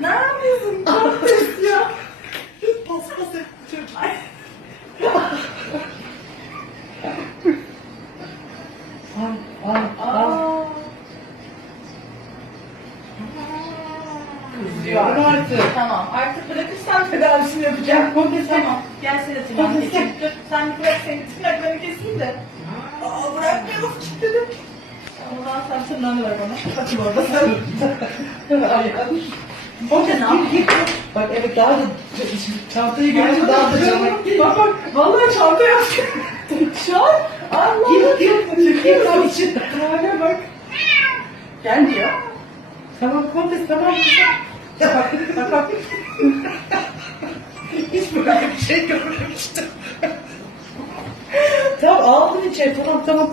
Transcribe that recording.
Ne yapıyorsun? Çok pis ya. Paspas etti çocuk. Kızıyor artık. Tamam. Artık bırakırsan tedavisini yapacağım. Tamam. Gel Sedat'ı keseyim. Dur. Sen bir bırak senin tırnaklarını keseyim de. Aa bırakmayalım kilitledim. O zaman sen tırnağını ver bana. Bakayım orada sen. Hoca ne yapayım? Bak evet daha da çantayı görünce daha da canım. Bak bak. Vallahi çanta yaptım. Şu an. Allah'ım. Git tam için. Hale bak. Gel diyor. Tamam kontes tamam. Bak bak bak. Hiç böyle bir şey görmemiştim. Tamam aldın içeri tamam.